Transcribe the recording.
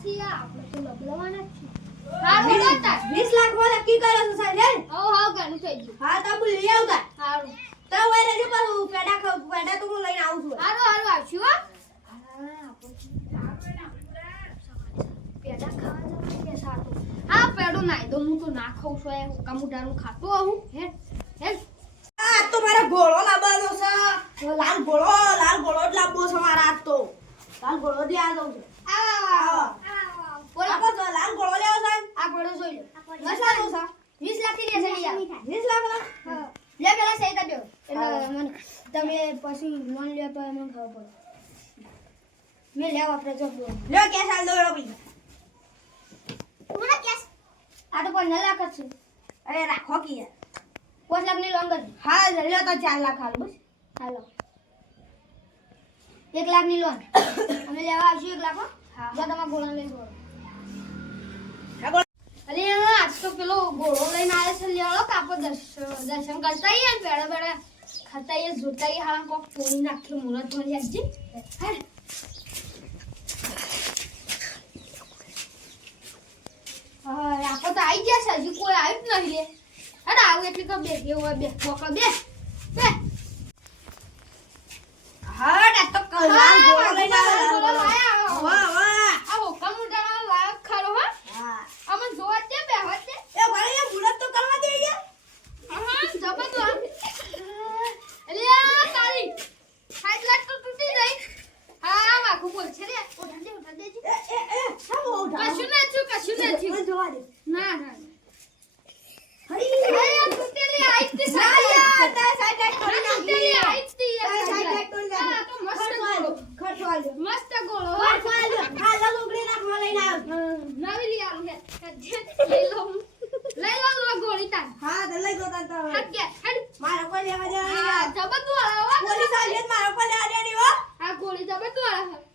પાછી આપણે તો લબલવાના જ છે હારું લેતા 20 લાખ માં નક્કી કર્યો છે સાહેબ હો ઘણું થઈ ગયું હા તો હું લઈ આવતા હારું તો ઓય રેજો પાછું પેડા તો હું લઈને આવું છું હારું આવશું હો પેડા ખાવા જવાનું કે સાતું હા પેડું નાઈ દો હું તો ના ખાઉં છું એ કમુડાનું ખાતો આવું હે આ તો મારે ઘોડો લાવવાનો છે લાલ ઘોડો જ લાવવો છે મારા આજ તો લાલ ઘોડો જ આ દઉં છું બોલો આપો તો લાલ ઘોડો લેવો છે આ પડો જોઈ લો દસ લાખ છે 20 લાખ ની લેશે યાર 20 લાખ હા લે પેલા સહી કરી દો એટલે મને તમે પછી લોન લ્યો તો એમને ખબર પડે મેં લેવા આપણે જો લ્યો કે સાલ દો રૂપિયા મને કેસ આ તો 15 લાખ જ છે અરે રાખો કે યાર 5 લાખ ની લોન કરી હા લ્યો તો 4 લાખ હાલ બસ હાલો 1 લાખ ની લોન અમે લેવા આવશું 1 લાખ હો હા. જો તમારા ઘોડા લઈ ગયો હા બોલ અરે આજ તો પેલો ઘોડો લઈને આવે છે લેવાળો કાપો દર્શન કરતા આઈએ ને પેડા પેડા ખાતા આઈએ જોતા આઈએ હાલા કોક તોડી નાખ્યું મુરત મળી આવજે હેડ હા આપો તો આવી ગયા છે હજુ કોઈ આવ્યું જ નહીં લે હેડ આવું એટલે કે બે કેવું હોય બે મોકલો બે હા આ તો લાલ ઘોડો લઈને આવ્યો વાહ વાહ આ હોકા મુડાના લાયક ખરો હા હા અમે જોવા દે બે હોત દે એ ભાઈ એ મુરત તો કરવા દે યાર હા જબરદસ્ત અલ્યા તારી 60 લાખ તો તૂટી ગઈ હા વાકુ બોલ છે રે ઉઠા દે એ સાબો ઉઠા કશું ના છું મને જોવા દે ના ના હરી અરે તૂટેલી આઈ તી ના યાર તા સાઈડ કરી તૂટેલી નાખી આઈ તી સાઈડ કરી હા તો મસ્ત ગોળો ખર્ચવાજો મસ્ત ગોળો ખર્ચવાજો હા લગડી નાખવા લઈને આવ્યો નવી લઈ આવું હે લઈ લો ગોળી તાન હા તો લઈ ગયો તા હટ કે હટ મારો કોઈ લેવા હા જવાની જબરદસ્ત પોલીસ આવી મારો કોઈ લેવા દેવાની હો આ ગોળી જબરદસ્ત